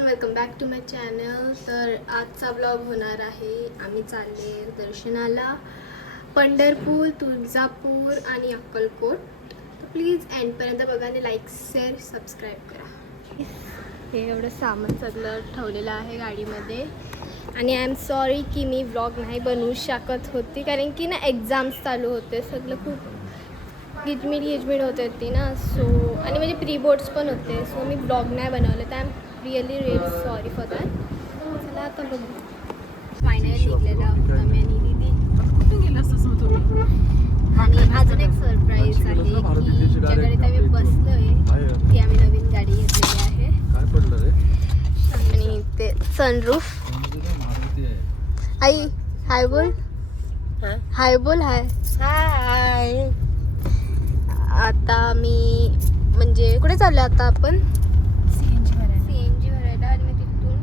Everyone, welcome back to my channel. तर आजचा blog होणार आहे, आम्ही चालले दर्शनाला पंढरपूर, तुळजापूर आणि अक्कलकोट. तर प्लीज एंडपर्यंत बघा आणि लाईक, शेअर, सबस्क्राईब करा. हे एवढं सामान सगळं ठेवलेलं आहे गाडीमध्ये आणि आय एम सॉरी की मी ब्लॉग नाही बनवू शकत होती, कारण की ना एक्झाम्स चालू होते, सगळं खूप गिजमिड होत होती ना. सो आणि म्हणजे प्री बोर्ड्स पण होते, सो मी ब्लॉग नाही बनवलं. तर I am really sorry for that. चला आता बघू. फायनली निघलेला आहोत आम्ही आणि दीदी. आणि अजून एक सरप्राईज आहे की ज्याकडे आम्ही बसलोय ती आम्ही नवीन गाडी घेतलेली आहे. काय पडलं रे? आणि ते सनरूफ. आई हाय बोल. हाय बोल. हाय हाय. आता मी म्हणजे कुठे चाललो आता आपण? सीएनजी भरायला. आणि तिथून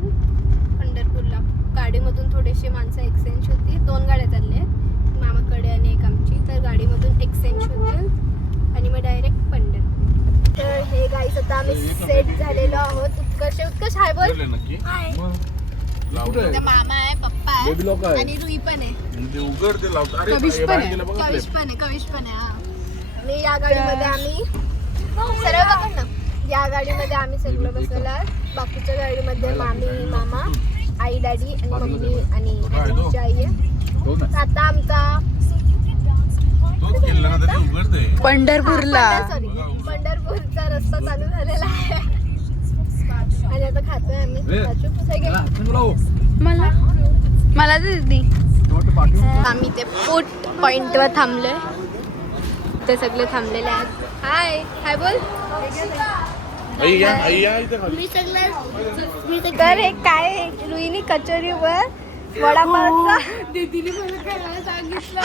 पंढरपूरला गाडीमधून थोडेसे माणसं एक्सचेंज होती. 2 गाड्या चालल्या आहेत, मामाकडे आणि एक आमची. तर गाडीमधून एक्सचेंज होतील आणि मग डायरेक्ट पंढरपूर. तर हे गाईज आता आम्ही सेट झालेलो आहोत. उत्कर्ष हाय बोल. मामा आहे, पप्पा आहे आणि रुई पण आहे. कविश पण आहे. आणि या गाडीमध्ये आम्ही सर्व बघा ना, या गाडीमध्ये आम्ही सगळं बसलेलो आहे. बाकीच्या गाडीमध्ये मामी, मामा, आई, डॅडी आणि मम्मी आणि आमची आई आहे. आता आमचा पंढरपूरचा रस्ता चालू झालेला आहे आणि आता खातोय आम्ही. मला दीदी आम्ही ते फूड पॉइंटवर थांबलोय. ते सगळे थांबलेले आहेत. हाय हाय बोल. मी सगळं काय रुईनी कचोरीवर वडापावचा दीदीने मला खायला सांगितलं.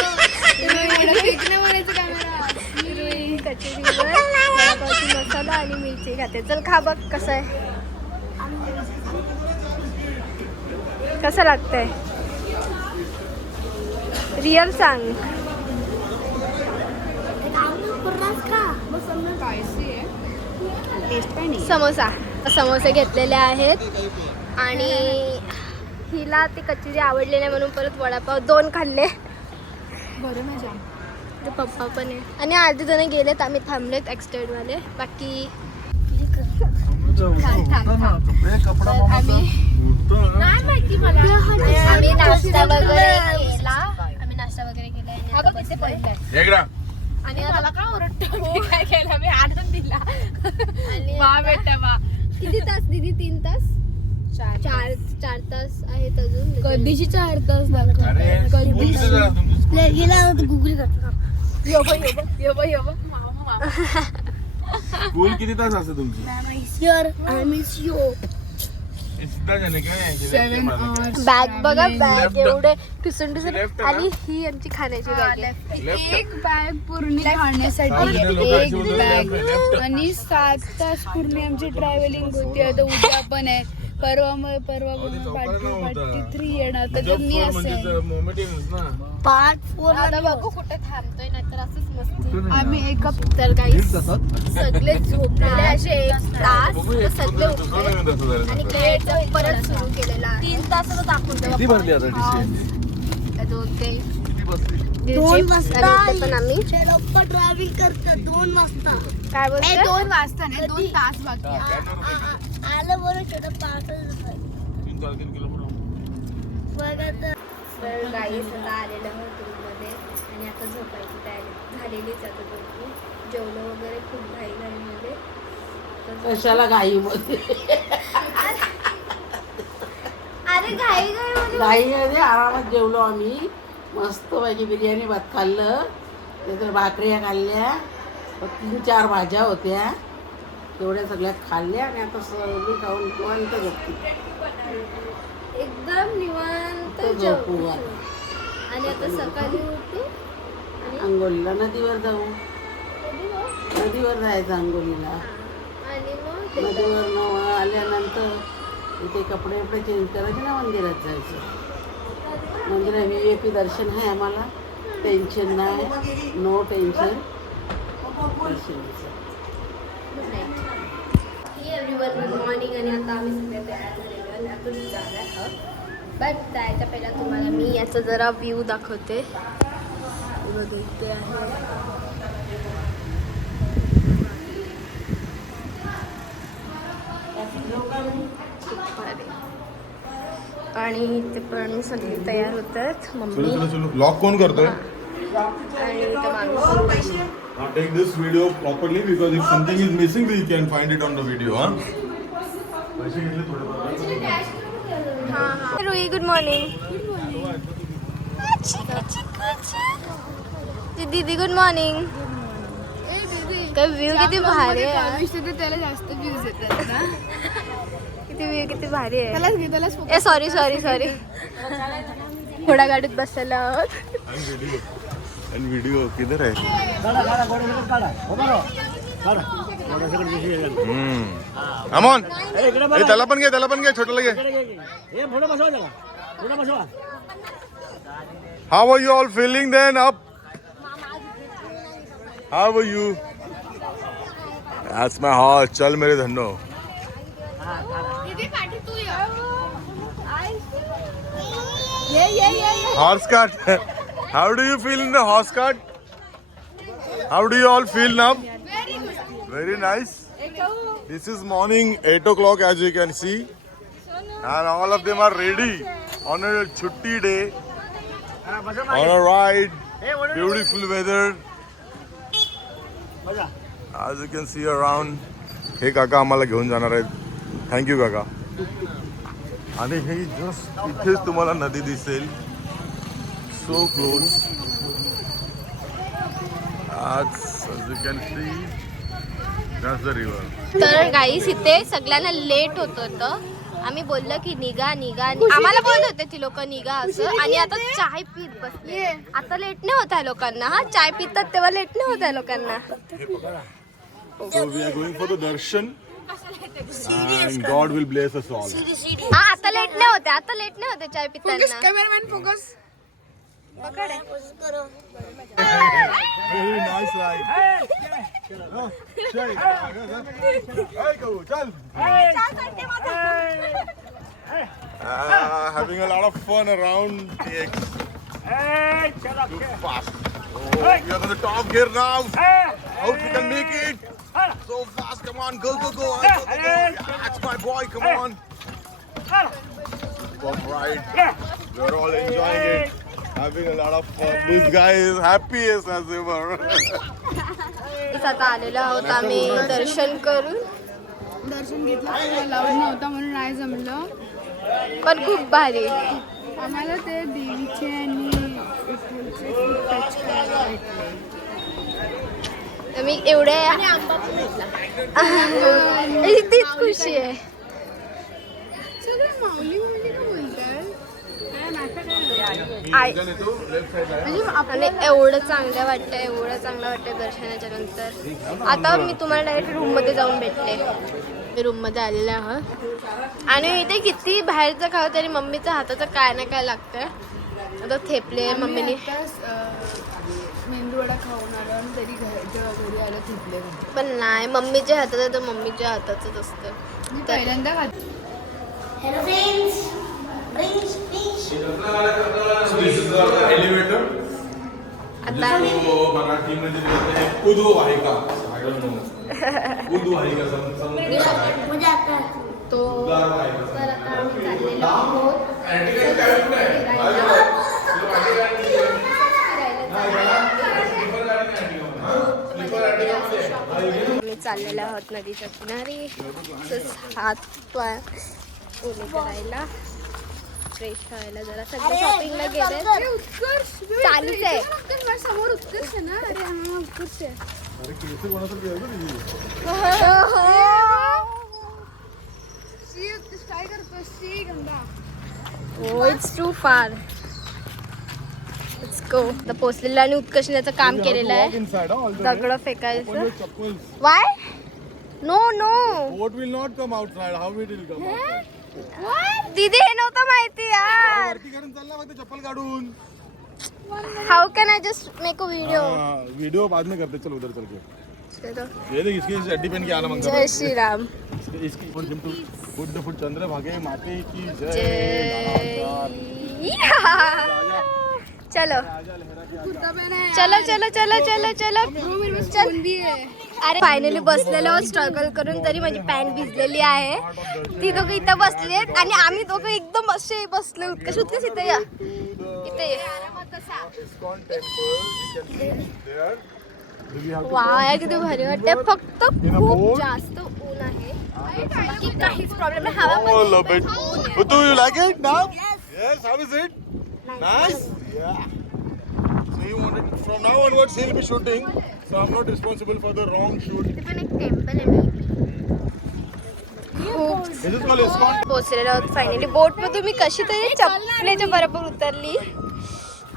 रुई कचोरीवर वडापावची मसाला आणि मिरची खाते. चल खा बघ कसं आहे, कसं लागतंय रिअल सांग. समोसे घेतलेले आहेत आणि हिला ती कचोरी आवडली नाही म्हणून परत वडापाव 2 खाल्ले. बरं मजा. पप्पा पण आहे आणि अर्धे जण गेलेत, आम्ही थांबलेत एक्सटेडवाले. बाकी आम्ही नाश्ता वगैरे केला आणि मला का ओरडतो काय केलं मी आनंद दिला. आणि किती तास दीदी? 3 तास 4 तास आहेत अजून. कधीची 4 तास गुगल स्कूल किती तास असते तुमची? बॅग बघा, बॅग एवढे ठुसून आणि ही आमची खाण्याची बॅग आहे. एक बॅग पूर्ण खाण्यासाठी, एक बॅग. आणि 7 तास पूर्ण आमची ट्रॅव्हलिंग होती. आता उद्या पण आहे, परवा पार्टी 3 येणार. तर मी असेल पार्ट 4 आता बघू कुठे थांबतोय, नाहीतर असंच मस्ती. आम्ही एका तर काही सगळे झोपलेले असे 1 तास सगळे उठले आणि खेळायचं परत सुरू केलेला. 3 तासाला दाखवतो 2 वाजता पण आम्ही ड्रायव्हिंग करतो. 2 वाजता काय बोलतो? 2 वाजता नाही, 2 तास बाकी आलं बरं छोटं पार्ट. तर गाई सुद्धा आलेलं हॉटेलमध्ये आणि आता झोपायची तयारी झालेलीच. आता झोपू, जेवलं वगैरे खूप घाईमध्ये. कशाला घाईमध्ये? अरे घाईमध्ये घाईमध्ये आरामात जेवलो आम्ही. मस्त पैकी बिर्याणी भात खाल्लं, त्याच्यात भाकऱ्या खाल्ल्या, 3-4 भाज्या होत्या, तेवढ्या सगळ्या खाल्ल्या आणि आता सगळी खाऊन निवांत झोपते. एकदम निवांत झोपू. आणि आता सकाळी उठू आणि अंघोलीला नदीवर जाऊ. नदीवर जायचं अंघोलीला. आणि मग नदीवर आल्यानंतर इथे कपडे चेंज करायचे ना, मंदिरात जायचं. मंदिरात VIP दर्शन आहे आम्हाला, टेन्शन नाही, नो टेन्शन. ही एव्हरीवन, गुड मॉर्निंग. आणि आता आम्ही सगळे तयार झालेलो आहे, आता जाणार आहोत. बट जायच्या पहिला तुम्हाला मी याचा जरा व्ह्यू दाखवते. बघा इथे आहे आणि इथे पण सगळे तयार होतात. मम्मी लॉक कोण करतोय? आणि इथे माणूस. Now take this video properly because if something is missing, we can find it on the video, huh? पैसे घेतले थोडे. Rui, good morning. दीदी गुड मॉर्निंग. काय व्ह्यू किती भारी आहे. त्याला जास्त व्ह्यूज येतात ना. किती व्ह्यू किती भारी आहे. त्यालाच घे, त्यालाच ए सॉरी सॉरी सॉरी. घोडा गाडीत बसायला आहोत. And video किधर है? Come on. ए त्याला पण घे छोटाला घे. How are you all feeling then? Up. How are you? That's my horse. चल मेरे Dhanno. Horse cart. How do you feel in the horse cart? How do you all feel now? Very nice. This is morning 8 o'clock as you can see. And all of them are ready on a chutti day. On a ride. Beautiful weather. As you can see around. हे काका आम्हाला घेऊन जाणार आहेत. Thank you काका. आणि हे just इथेच तुम्हाला नदी दिसेल. So close. As you can see, that's the river. तर गाईस इथे सगळ्यांना लेट होत होतं. आम्ही बोललो की निघा. आम्हाला बोलत होते ती लोक निघा असं. आणि आता चाय पीत बसले. आता लेट नाही होत आहे लोकांना. हा चाय पितात तेव्हा लेट नाही होत आहे लोकांना. So we are going for the darshan. And God will bless us all. हा आता लेट नाही होते चाय पिताना. Cameraman focus. Very nice ride. Hey, go, chal. Having a lot of fun around TX. Too fast. Oh, we are on the top gear now. Hope we can make it. So fast, come on, go. Yeah, that's my boy, come on. Top ride. We're all enjoying it. Having a lot of fun. This guy is happiest as ever. आता आलेलो आहोत आम्ही दर्शन करून. दर्शन घेतलं, लावून नव्हता म्हणून नाही जमलं. पण खूप भारी. आम्हाला ते देवीचे आणि विठ्ठलचे खूप टच करायला भेटले. मी एवढे तीच खुशी आहे. सगळे माऊली का बोलतात. आणि एवढं चांगलं वाटतंय दर्शनाच्या नंतर. आता मी तुम्हाला डायरेक्ट रूममध्ये जाऊन भेटले. मी रूममध्ये आलेले आहोत. आणि इथे किती बाहेरचं खावं तरी मम्मीच्या हाताचं काय ना काय लागतंय. आता थेपले मम्मीने. मेंदूवडा खाऊन आलो आणि तरी जेव्हा घरी आलं थेपले. पण नाही, मम्मीच्या हाताचं तर मम्मीच्या हाताचंच असतं. मी पहिल्यांदा खाते. So this is the elevator. आता मराठी मध्ये बोलते हैं उदू आहे का? I don't know. उदू आहे का तो तर आता आम्ही चाललेलो आहोत. आम्ही चाललेलो आहोत नदीच्या किनारी. हात पाय ओले करायला, फ्रेश व्हायला, जरा सगळं शॉपिंगला गेले. चालूच आहे समोर उत्कर्ष ना. अरे हा उत्कर्ष आहे. काय करतो शी Ganga. Oh, it's too far. Let's go. तर पोचलेलं आणि उत्कर्षणाचं काम केलेलं आहे. दगड फेकायचं. Why? No. Boat will not come outside. How it will come outside? दीदी हे नव्हतं माहिती यार. वरती करून चालला फक्त चप्पल काढून. How can I just make a video? Video बाद में करते. चल उधर चल के. ये देख इसकी चड्डी पहन के आना मंगा. जय श्री राम. इसकी फुट द फुट चंद्रभागे माते की जय. चलो चलो चलो चलो चलो चलो चल. अरे फायनली बसलेलो स्ट्रगल करून, तरी माझी पॅन्ट भिजलेली आहे. ती दोघं इथं बसली आहेत आणि आम्ही दोघं एकदम असे बसले उत्कर्ष. उत्कर्ष इथे या, इथे ये. ISKCON temple, you can see there. वा किती भारी वाटते. फक्त खूप जास्त ऊन आहे, बाकी काहीच प्रॉब्लेम नाही. हवा Oh, love it. Utu, you like it now? Yes. How is it? Nice. Yeah. So you wanted from now onwards he'll be shooting. So I'm not responsible for the wrong shoot. इथे पण एक temple आहे. खूप This is called ISKCON. पोचलेलो आहोत finally. बोट मध्ये मी कशी तरी चपलेच्या बरोबर उतरली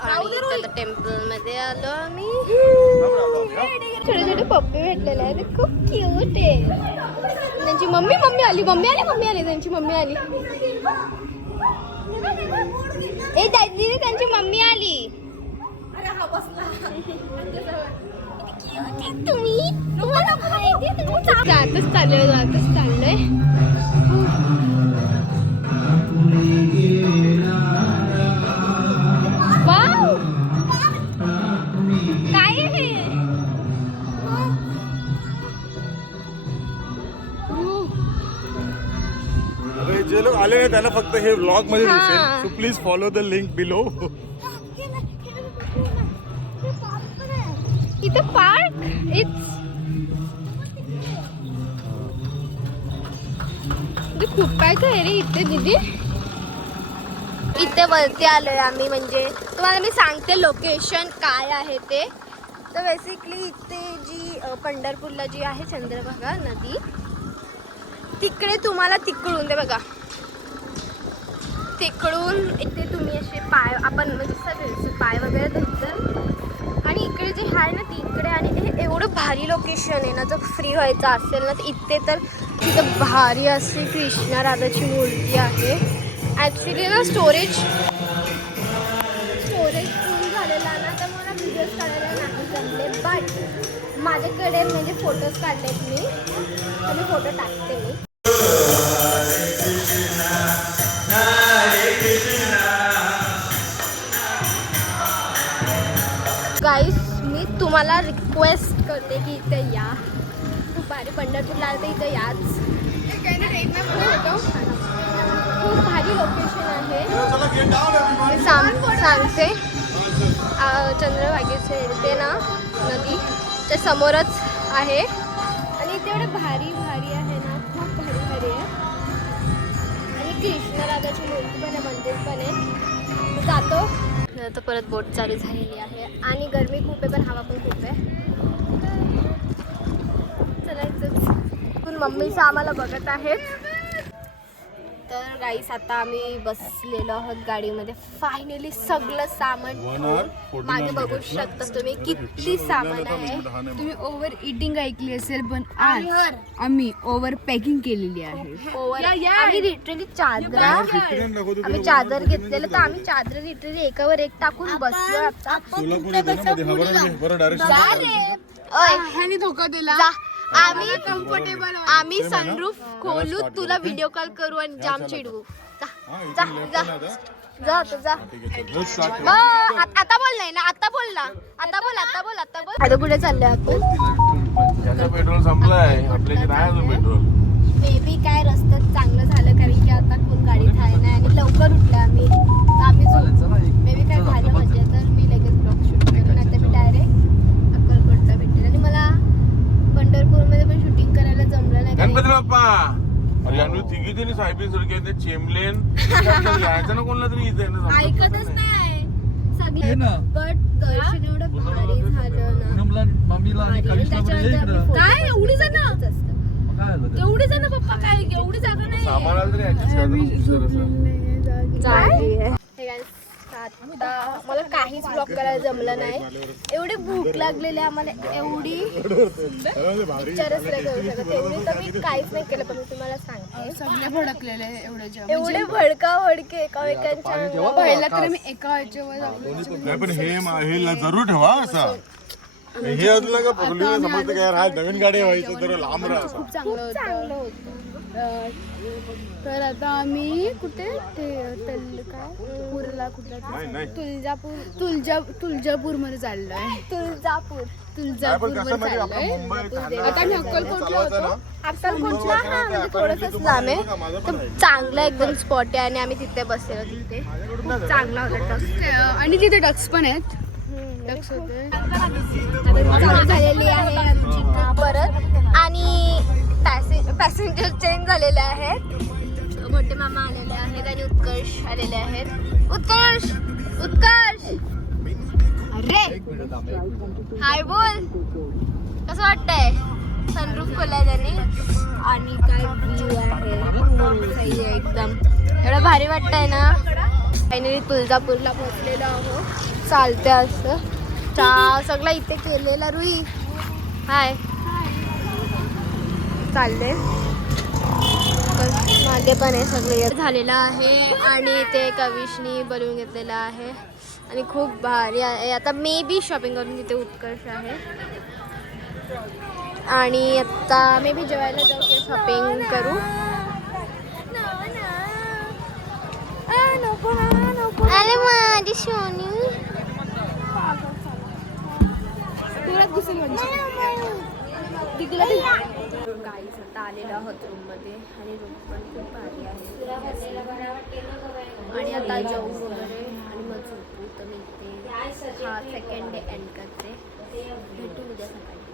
आणि इथं टेम्पल मध्ये आलो आम्ही. छोटे छोटे पप्पी भेटलेले आहेत, खूप क्यूट आहे. त्यांची मम्मी आली त्यांची मम्मी आली. ए दादी, त्यांची मम्मी आली. तुम्ही जातच चाललोय. वाव, काय आहे हे? अरे जे लोक आले नाही त्यांना फक्त हे व्लॉग मध्ये हा. दिसेल. So please follow the link below. इथं पार्क खूप काय आहे रे इथे दीदी. इथे वरती आलोय आम्ही, म्हणजे तुम्हाला मी सांगते लोकेशन काय आहे ते. तर बेसिकली इथे जी पंढरपूरला जी आहे चंद्रभागा नदी, तिकडे तुम्हाला तिकडून ते बघा, तिकडून इथे तुम्ही असे पाय, आपण म्हणजे सगळे पाय वगैरे धुतात आणि इकडे जे आहे ना तिकडे. आणि हे एवढं भारी लोकेशन आहे ना, जर फ्री व्हायचं असेल ना तर इथे, तर तिथं भारी अशी कृष्णा राधाची मूर्ती आहे. ॲक्च्युली ना स्टोरेज फुल झालेला ना, तर मला व्हिडिओज काढायला नाही जमले. बट माझ्याकडे म्हणजे फोटोज काढलेत मी, तर मी फोटो टाकते मी. गाईस, मी तुम्हाला रिक्वेस्ट करते की इथे या. खूप भारी, पंढरपूरला आलं तर इथे याच. खूप भारी लोकेशन आहे. मी सांगते चंद्रभागेचे इथे ना नदीच्या समोरच आहे आणि इथे एवढं भारी आहे ना, खूप भारी आहे. आणि कृष्ण राधाची मूर्ती पण आहे, मंदिर पण आहे. जातो तर परत बोट चालू झालेली आहे आणि गरमी खूप आहे, पण हवा पण खूप आहे. चलायचंच. मम्मीचं आम्हाला बघत आहेत. तर गाईस, आता आम्ही बसलेलो आहोत गाडीमध्ये. फायनली सगळं सामान मागे बघू शकता तुम्ही किती सामान आहे. तुम्ही ओव्हर इटिंग ऐकली असेल, पण आज आम्ही ओव्हर पॅकिंग केलेली आहे. आम्ही लिटरली आम्ही चादर घेतलेलं, तर आम्ही चादर लिटरली एकावर एक टाकून बसलो. आता ह्याने धोका दिला. आम्ही सनरूफ खोलू, तुला व्हिडिओ कॉल करू आणि जाम चिडवू. जा जा जा जा जा. आता बोल नाही ना, आता बोल ना, आता बोल. आता कुठे चालले आपण? पेट्रोल संपलाय आपल्याकडे, नाही अजून पेट्रोल. मे बी काय रस्त्यात चांगलं झालं, कारण की आता कोण गाडी खाय नाही आणि लवकर उठले आम्ही, तर आम्ही मे बी काय झालं म्हणजे तर मी लगेच ब्लॉग शूट करेन. आता मी डायरेक्ट अक्कलकोटला भेटेल. आणि मला पंढरपूरमध्ये पण शूटिंग करायला जमलं नाही. गणपती बाप्पा, अरे यांनी तिघी तरी साहेबी सारखे ते चेमलेन यायचं ना कोणला तरी इथे ऐकतच नाही सगळे. बट दर्शन एवढं भारी झालं ना. काय एवढी जण पप्पा, काय एवढी जागा नाही. सामानाला तरी ऍडजस्ट आता मला काहीच ब्लॉग करायला जमलं नाही. एवढी भूक लागलेली आम्हाला, एवढी विचारच नाही करू शकत. एवढी तर मी काहीच नाही केलं. पण मी तुम्हाला सांगते, सगळे भडकलेले एवढे भडके एकामेकांच्या. पहिला तर मी एका ह्याच्यावर नाही, पण हे जरूर ठेवा असा. हे अजून का समजतं काय, हा नवीन गाडी व्हायचं तर लांब राहा. खूप चांगलं होतं. तर आता आम्ही कुठे ते काय पूरला कुठला नाही, नाही. तुळजापूर मध्ये चाललोय. तुळजापूर नाही, पण कसं माहिती आहे, आपण मुंबई, ठाणे, आता आम्ही अक्कलकोटला चालवायचं ना, अक्कलकोटला हा म्हणजे थोडंसं लांब आहे तर चांगलं एकदम स्पॉट आहे आणि आम्ही तिथे बसलेलो तिथे खूप चांगला होता टक्स आणि तिथे डक्स पण आहेत. डक्स होते. चालू झालेली आहे आमची ट्रिप परत आणि पॅसेंजर चेंज झालेले आहेत. मोठे मामा आलेले आहेत आणि उत्कर्ष आलेले आहेत. उत्कर्ष अरे हाय बोल, कसं वाटतंय? सनरूफ खोलाय त्याने आणि काय व्ह्यू आहे, सही आहे एकदम. एवढं भारी वाटतंय ना. फायनली तुळजापूरला पोहोचलेलो आहोत. चालते असं चहा सगळं इथे केलेला. रुई हाय चालले. मागे पण आहे सगळे झालेलं आहे आणि ते कविशनी बनवून घेतलेलं आहे आणि खूप भारी आहे. आता मे बी शॉपिंग करून तिथे उत्कर्ष आहे आणि आता मे बी जेवायला जाऊ किंवा शॉपिंग करू. अरे माझी सोनी गाईस आता आलेलो आहोत रूममध्ये आणि रूम पण खूप भारी आहे आणि आता जाऊ वगैरे आणि मग झोपू. तर मी इथे हा सेकंड डे एंड करते. भेटू उद्या सकाळी.